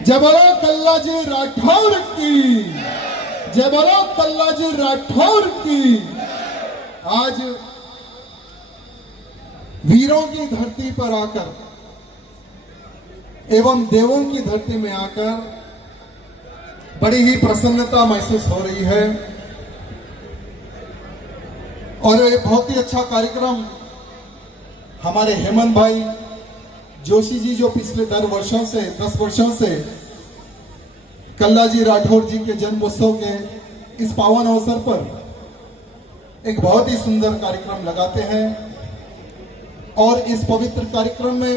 जय बोलो कल्लाजी राठौर की, जय बोलो कल्लाजी राठौर की। आज वीरों की धरती पर आकर एवं देवों की धरती में आकर बड़ी ही प्रसन्नता महसूस हो रही है और एक बहुत ही अच्छा कार्यक्रम हमारे हेमंत भाई जोशी जी जो पिछले 10 वर्षों से कल्लाजी राठौर जी के जन्मोत्सव के इस पावन अवसर पर एक बहुत ही सुंदर कार्यक्रम लगाते हैं और इस पवित्र कार्यक्रम में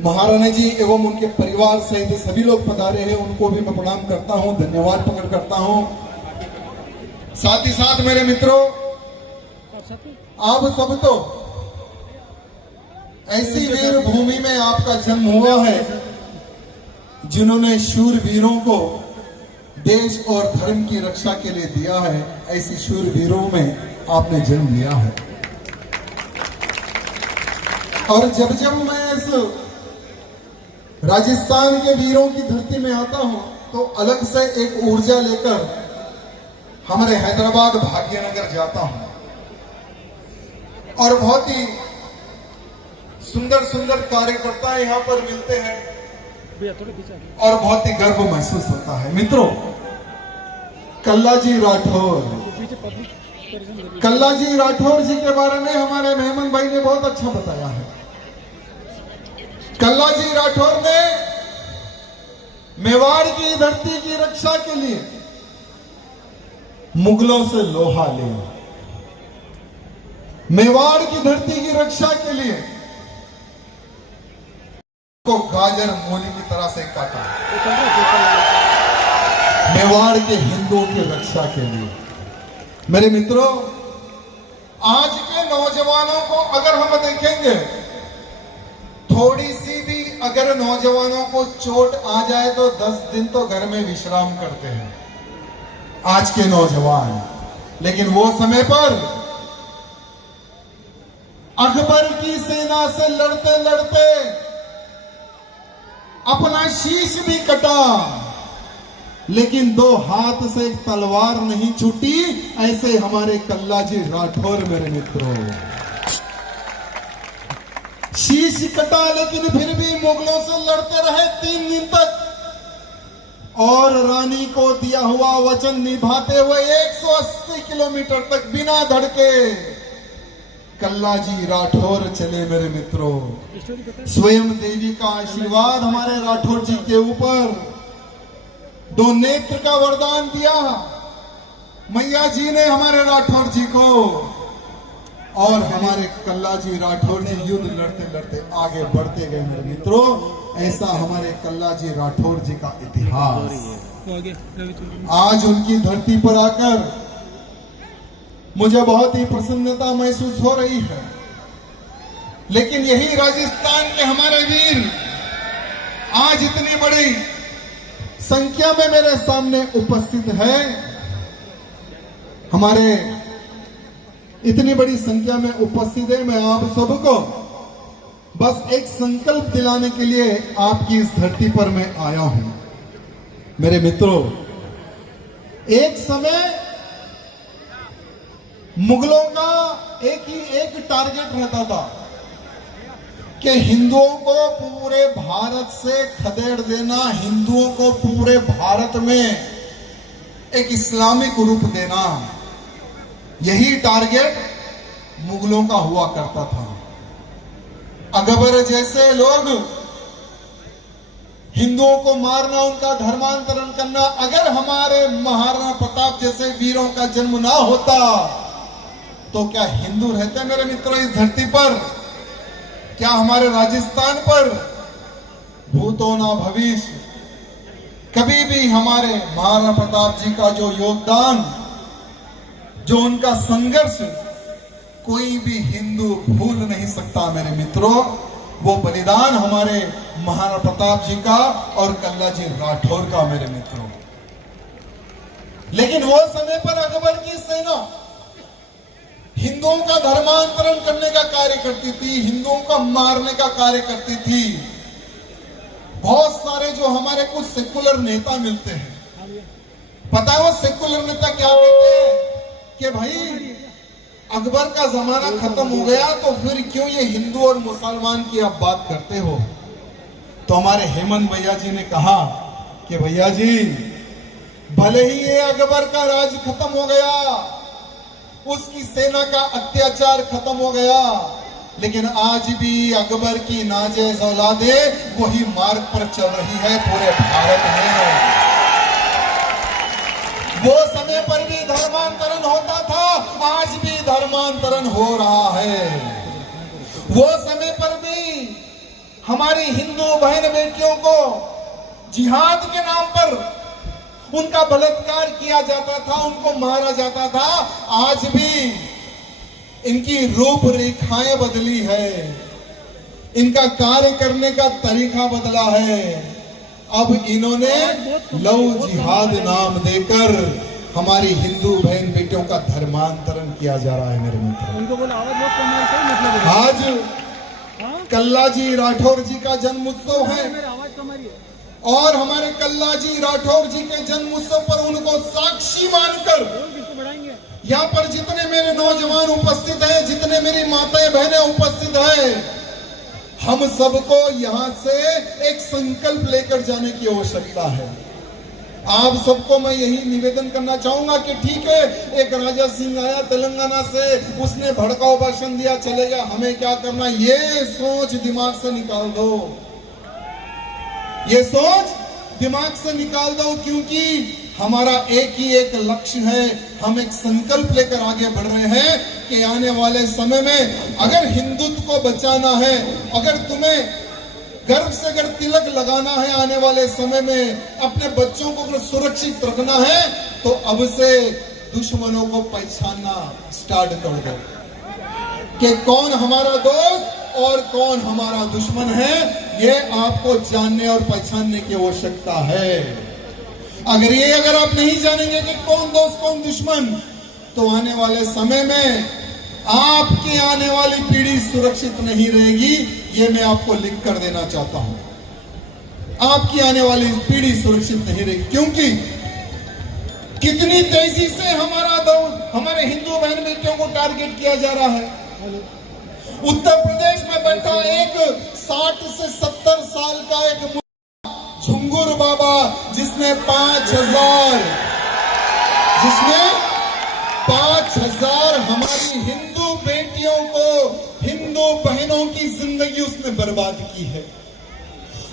महाराणा जी एवं उनके परिवार सहित सभी लोग पधारे हैं। उनको भी मैं प्रणाम करता हूं, धन्यवाद प्रकट करता हूं। साथ ही साथ मेरे मित्रों, आप सब तो ऐसी वीर भूमि में आपका जन्म हुआ है जिन्होंने शूर वीरों को देश और धर्म की रक्षा के लिए दिया है। ऐसी शूर वीरों में आपने जन्म लिया है और जब जब मैं इस राजस्थान के वीरों की धरती में आता हूं तो अलग से एक ऊर्जा लेकर हमारे हैदराबाद भाग्यनगर जाता हूं और बहुत ही सुंदर सुंदर कार्यकर्ता यहाँ पर मिलते हैं और बहुत ही गर्व महसूस होता है। मित्रों, कल्लाजी राठौर जी के बारे में हमारे हेमंत भाई ने बहुत अच्छा बताया है। कल्लाजी राठौर ने मेवाड़ की धरती की रक्षा के लिए मुगलों से लोहा लिया, मेवाड़ की धरती की रक्षा के लिए को गाजर मूली की तरह से काटा, मेवाड़ के हिंदुओं की रक्षा के लिए। मेरे मित्रों, आज के नौजवानों को अगर हम देखेंगे, थोड़ी सी भी अगर नौजवानों को चोट आ जाए तो 10 दिन तो घर में विश्राम करते हैं आज के नौजवान। लेकिन वो समय पर अकबर की सेना से लड़ते लड़ते अपना शीश भी कटा, लेकिन 2 हाथ से तलवार नहीं छूटी। ऐसे हमारे कल्लाजी राठौर मेरे मित्रों, शीश कटा लेकिन फिर भी मुगलों से लड़ते रहे 3 दिन तक और रानी को दिया हुआ वचन निभाते हुए 180 किलोमीटर तक बिना धड़के कल्लाजी राठौर चले। मेरे मित्रों, स्वयं देवी का आशीर्वाद हमारे राठौर जी के ऊपर, 2 नेत्र का वरदान दिया मैया जी ने हमारे राठौर जी को और हमारे कल्लाजी राठौर जी युद्ध लड़ते लड़ते आगे बढ़ते गए। मेरे मित्रों, ऐसा हमारे कल्लाजी राठौर जी का इतिहास। आज उनकी धरती पर आकर मुझे बहुत ही प्रसन्नता महसूस हो रही है। लेकिन यही राजस्थान के हमारे वीर आज इतनी बड़ी संख्या में मेरे सामने उपस्थित है, हमारे इतनी बड़ी संख्या में उपस्थित है। मैं आप सबको बस एक संकल्प दिलाने के लिए आपकी इस धरती पर मैं आया हूं। मेरे मित्रों, एक समय मुगलों का एक टारगेट रहता था कि हिंदुओं को पूरे भारत से खदेड़ देना, हिंदुओं को पूरे भारत में एक इस्लामिक रूप देना। यही टारगेट मुगलों का हुआ करता था। अकबर जैसे लोग हिंदुओं को मारना, उनका धर्मांतरण करना, अगर हमारे महाराणा प्रताप जैसे वीरों का जन्म ना होता तो क्या हिंदू रहते मेरे मित्रों इस धरती पर? क्या हमारे राजस्थान पर? भूतो ना भविष्य। कभी भी हमारे महाराणा प्रताप जी का जो योगदान, जो उनका संघर्ष कोई भी हिंदू भूल नहीं सकता मेरे मित्रों। वो बलिदान हमारे महाराणा प्रताप जी का और कल्लाजी राठौर का मेरे मित्रों। लेकिन वो समय पर अकबर की सेना हिंदुओं का धर्मांतरण करने का कार्य करती थी, हिंदुओं का मारने का कार्य करती थी। बहुत सारे जो हमारे कुछ सेकुलर नेता मिलते हैं, पता है वो सेकुलर नेता क्या कहते हैं कि भाई अकबर का जमाना खत्म हो गया तो फिर क्यों ये हिंदू और मुसलमान की आप बात करते हो। तो हमारे हेमंत भैया जी ने कहा कि भैया जी भले ही ये अकबर का राज खत्म हो गया, उसकी सेना का अत्याचार खत्म हो गया, लेकिन आज भी अकबर की नाजायज औलादे वही मार्ग पर चल रही है पूरे भारत में। वो समय पर भी धर्मांतरण होता था, आज भी धर्मांतरण हो रहा है। वो समय पर भी हमारी हिंदू बहन बेटियों को जिहाद के नाम पर उनका बलात्कार किया जाता था, उनको मारा जाता था। आज भी इनकी रूपरेखाएं बदली है, इनका कार्य करने का तरीका बदला है। अब इन्होंने लव जिहाद नाम देकर हमारी हिंदू बहन बेटियों का धर्मांतरण किया जा रहा है। मेरे मित्र, आज कल्लाजी राठौर जी का जन्म उत्सव है और हमारे कल्लाजी राठौर जी के जन्म उत्सव पर उनको साक्षी मानकर यहाँ पर जितने मेरे नौजवान उपस्थित हैं, जितने मेरी माताएं बहनें उपस्थित हैं, हम सबको यहाँ से एक संकल्प लेकर जाने की आवश्यकता है। आप सबको मैं यही निवेदन करना चाहूंगा कि ठीक है, एक राजा सिंह आया तेलंगाना से, उसने भड़काऊ भाषण दिया, चले गया, हमें क्या करना, ये सोच दिमाग से निकाल दो, ये सोच दिमाग से निकाल दो, क्योंकि हमारा एक ही एक लक्ष्य है। हम एक संकल्प लेकर आगे बढ़ रहे हैं कि आने वाले समय में अगर हिंदुत्व को बचाना है, अगर तुम्हें गर्व से अगर तिलक लगाना है, आने वाले समय में अपने बच्चों को अगर सुरक्षित रखना है, तो अब से दुश्मनों को पहचानना स्टार्ट कर दो कि कौन हमारा दोस्त और कौन हमारा दुश्मन है। ये आपको जानने और पहचानने की आवश्यकता है। अगर आप नहीं जानेंगे कि कौन दोस्त कौन दुश्मन, तो आने वाले समय में आपकी आने वाली पीढ़ी सुरक्षित नहीं रहेगी। ये मैं आपको लिख कर देना चाहता हूं। आपकी आने वाली पीढ़ी सुरक्षित नहीं रहेगी, क्योंकि कितनी तेजी से हमारे हिंदू बहन बेटियों को टारगेट किया जा रहा है। उत्तर प्रदेश में बैठा एक 60 से 70 साल का एक झुंगुर बाबा, जिसने 5,000 हमारी हिंदू बेटियों को, हिंदू बहनों की जिंदगी उसने बर्बाद की है।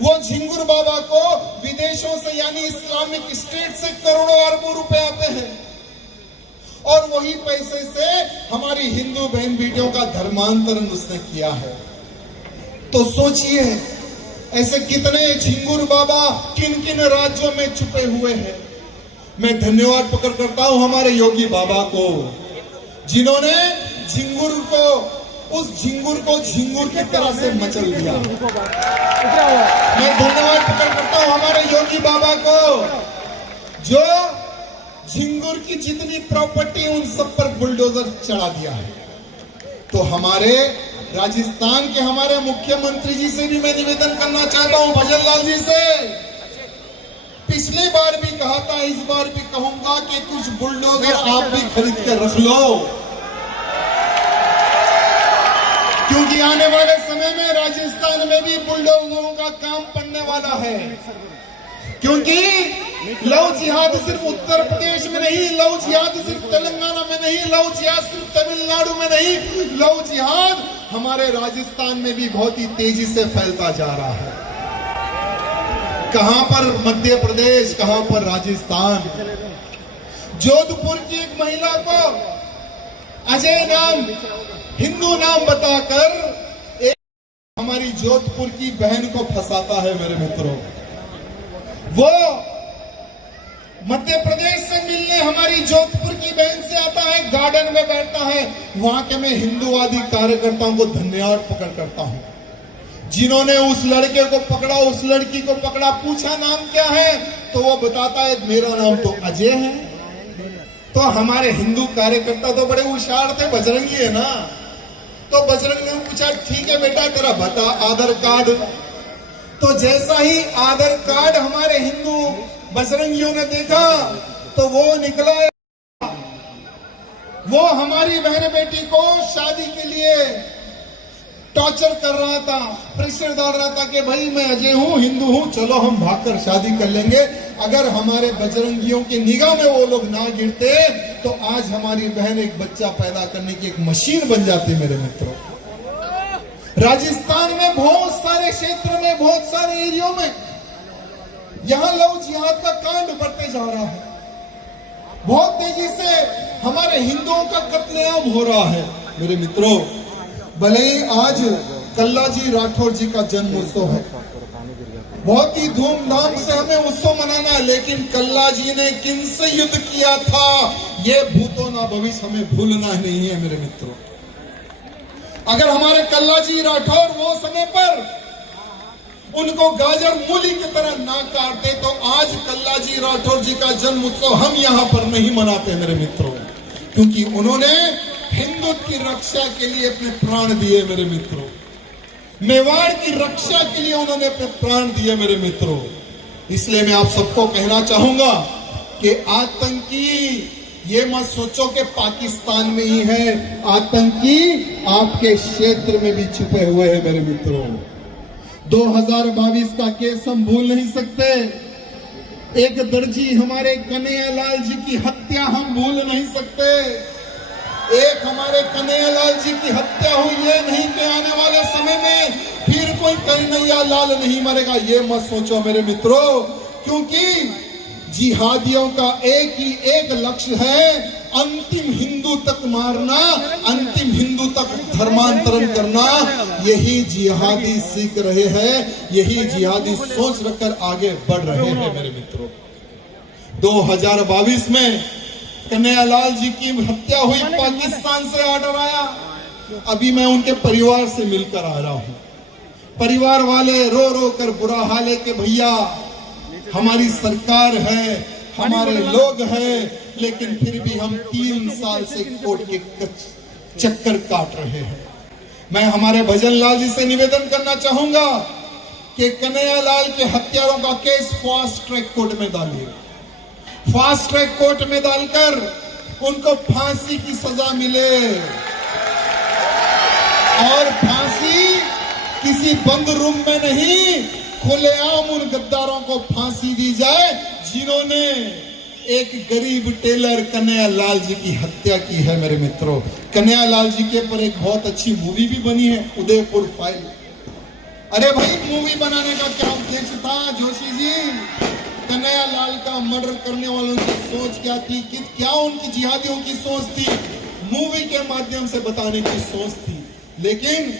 वो झिंगुर बाबा को विदेशों से यानी इस्लामिक स्टेट से करोड़ों अरबों रुपए आते हैं और वही पैसे से हमारी हिंदू बहन बेटियों का धर्मांतरण उसने किया है। तो सोचिए, ऐसे कितने झिंगुर बाबा किन किन राज्यों में छुपे हुए हैं। मैं धन्यवाद प्रकट करता हूं हमारे योगी बाबा को, जिन्होंने उस झिंगुर को झिंगुर की तरह से मचल दिया। मैं धन्यवाद प्रकट करता हूं हमारे योगी बाबा को, जो झिंगुर की जितनी प्रॉपर्टी उन सब पर बुलडोजर चढ़ा दिया है। तो हमारे राजस्थान के हमारे मुख्यमंत्री जी से भी मैं निवेदन करना चाहता हूं, भजन लाल जी से। पिछली बार भी कहा था, इस बार भी कहूंगा कि कुछ बुलडोजर आप भी खरीद के रख लो, क्योंकि आने वाले समय में राजस्थान में भी बुलडोजरों का काम पड़ने वाला है। क्योंकि लव जिहाद सिर्फ उत्तर प्रदेश में नहीं, लव जिहाद सिर्फ तेलंगाना में नहीं, लव जिहाद सिर्फ तमिलनाडु में नहीं, लव जिहाद हमारे राजस्थान में भी बहुत ही तेजी से फैलता जा रहा है। कहां पर मध्य प्रदेश, कहां पर राजस्थान। जोधपुर की एक महिला को अजय नाम, हिंदू नाम बताकर एक हमारी जोधपुर की बहन को फंसाता है। मेरे मित्रों, वो मध्य प्रदेश से मिलने हमारी जोधपुर की बहन से आता है, गार्डन में बैठता है। वहां के मैं हिंदूवादी कार्यकर्ताओं को धन्यवाद प्रकट करता हूं, जिन्होंने उस लड़के को पकड़ा, उस लड़की को पकड़ा, पूछा नाम क्या है, तो वो बताता है मेरा नाम तो अजय है। तो हमारे हिंदू कार्यकर्ता तो बड़े होशियार थे, बजरंगी है ना, तो बजरंगी ने पूछा ठीक है बेटा, तेरा बता आधार कार्ड। तो जैसा ही आधार कार्ड हमारे हिंदू बजरंगियों ने देखा तो वो निकला, वो हमारी बहन बेटी को शादी के लिए टॉर्चर कर रहा था, प्रेशर डाल रहा था कि भाई मैं अजय हूं, हिंदू हूं, चलो हम भागकर शादी कर लेंगे। अगर हमारे बजरंगियों की निगाह में वो लोग ना गिरते तो आज हमारी बहन एक बच्चा पैदा करने की एक मशीन बन जाती। मेरे मित्रों, राजस्थान में बहुत सारे क्षेत्र में, बहुत सारे एरियो में यहां लव जिहाद का कांड बढ़ते जा रहा है। बहुत तेजी से हमारे हिंदुओं का कत्लेआम हो रहा है। मेरे मित्रों, भले ही आज कल्लाजी राठौर जी का जन्म उत्सव है, बहुत ही धूमधाम से हमें उत्सव मनाना है, लेकिन कल्लाजी ने किनसे युद्ध किया था ये भूतो ना भविष्य हमें भूलना नहीं है। मेरे मित्रों, अगर हमारे कल्लाजी राठौर वो समय पर उनको गाजर मूली की तरह ना काटते तो आज कल्लाजी राठौर जी का जन्म उत्सव हम यहां पर नहीं मनाते। मेरे मित्रों, क्योंकि उन्होंने हिंदुत्व की रक्षा के लिए अपने प्राण दिए। मेरे मित्रों, मेवाड़ की रक्षा के लिए उन्होंने अपने प्राण दिए। मेरे मित्रों, इसलिए मैं आप सबको कहना चाहूंगा कि आतंकी ये मत सोचो कि पाकिस्तान में ही है, आतंकी आपके क्षेत्र में भी छुपे हुए हैं। मेरे मित्रों, 2022 का केस हम भूल नहीं सकते। एक दर्जी हमारे कन्हैयालाल जी की हत्या हम भूल नहीं सकते। एक हमारे कन्हैयालाल जी की हत्या हुई, ये नहीं कि आने वाले समय में फिर कोई कन्हैयालाल नहीं मरेगा, ये मत सोचो मेरे मित्रों, क्योंकि जिहादियों का एक लक्ष्य है, अंतिम हिंदू तक मारना, अंतिम हिंदू तक धर्मांतरण करना। यही जिहादी सीख रहे हैं, यही जिहादी सोच रखकर आगे बढ़ रहे हैं। मेरे मित्रों, 2022 में कन्हैयालाल जी की हत्या हुई, पाकिस्तान से ऑर्डर आया। अभी मैं उनके परिवार से मिलकर आ रहा हूं। परिवार वाले रो रो कर बुरा हाल है कि भैया हमारी सरकार है, हमारे लोग हैं, लेकिन फिर भी हम 3 साल से कोर्ट के चक्कर काट रहे हैं। मैं हमारे भजन लाल जी से निवेदन करना चाहूंगा कि कन्हैयालाल के हत्यारों का केस फास्ट ट्रैक कोर्ट में डालिए। फास्ट ट्रैक कोर्ट में डालकर उनको फांसी की सजा मिले, और फांसी किसी बंद रूम में नहीं, खुलेआम उन गद्दारों को फांसी दी जाए जिन्होंने एक गरीब टेलर कन्हैयालाल जी की हत्या की है। मेरे मित्रों, कन्हैयालाल जी के ऊपर एक बहुत अच्छी मूवी भी बनी है, उदयपुर फाइल। अरे भाई, मूवी बनाने का क्या उद्देश्य था जोशी जी? कन्हैयालाल का मर्डर करने वालों की सोच क्या थी, क्या उनकी जिहादियों की सोच थी? मूवी के माध्यम से बताने की सोच थी, लेकिन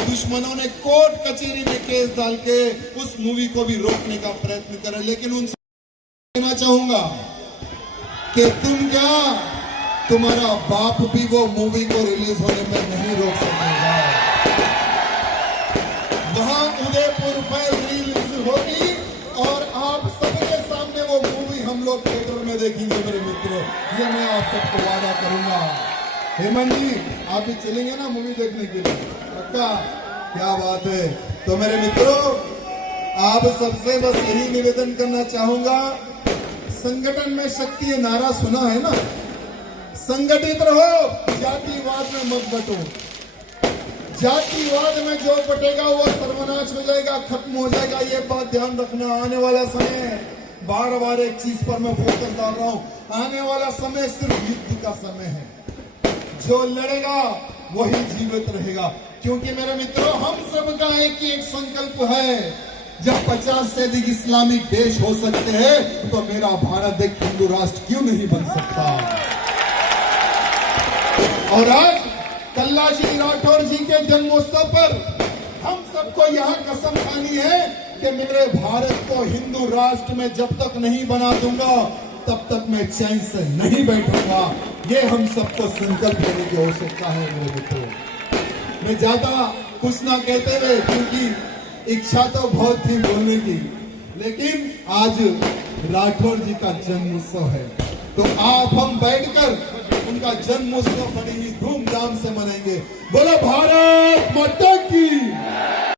दुश्मनों ने कोर्ट कचहरी में केस डाल के उस मूवी को भी रोकने का प्रयत्न करे। लेकिन उनसे कहना चाहूंगा कि तुम क्या, तुम्हारा बाप भी वो मूवी को रिलीज होने में नहीं रोक सकेगा। वहां उदयपुर फाइल रिलीज होगी और आप सबके सामने वो मूवी हम लोग थिएटर में देखेंगे। मेरे मित्रों, ये मैं आप सबको वादा करूंगा। हेमंत जी, आप भी चलेंगे ना मूवी देखने के लिए? पक्का? क्या बात है। तो मेरे मित्रों, आप सबसे बस यही निवेदन करना चाहूंगा, संगठन में शक्ति, ये नारा सुना है ना, संगठित रहो, जातिवाद में मत बटो। जातिवाद में जो बटेगा वो सर्वनाश हो जाएगा, खत्म हो जाएगा। ये बात ध्यान रखना। आने वाला समय, बार बार एक चीज पर मैं फोकस डाल रहा हूं, आने वाला समय सिर्फ युद्ध का समय है। जो लड़ेगा वही जीवित रहेगा, क्योंकि मेरे मित्रों, हम सबका एक संकल्प है, जब 50 से अधिक इस्लामिक देश हो सकते हैं तो मेरा भारत एक हिंदू राष्ट्र क्यों नहीं बन सकता? और आज कल्लाजी राठौर जी के जन्मोत्सव पर हम सबको यह कसम खानी है कि मेरे भारत को हिंदू राष्ट्र में जब तक नहीं बना दूंगा तब तक मैं चैन से नहीं बैठूंगा। ये हम सबको संकल्प लेने की आवश्यकता है। मेरे मित्रों, मैं ज्यादा कुछ ना कहते हुए, क्योंकि इच्छा तो बहुत थी बोलने की, लेकिन आज राठौर जी का जन्म उत्सव है, तो आप हम बैठकर उनका जन्म उत्सव बड़ी ही धूमधाम से मनाएंगे। बोलो भारत माता की।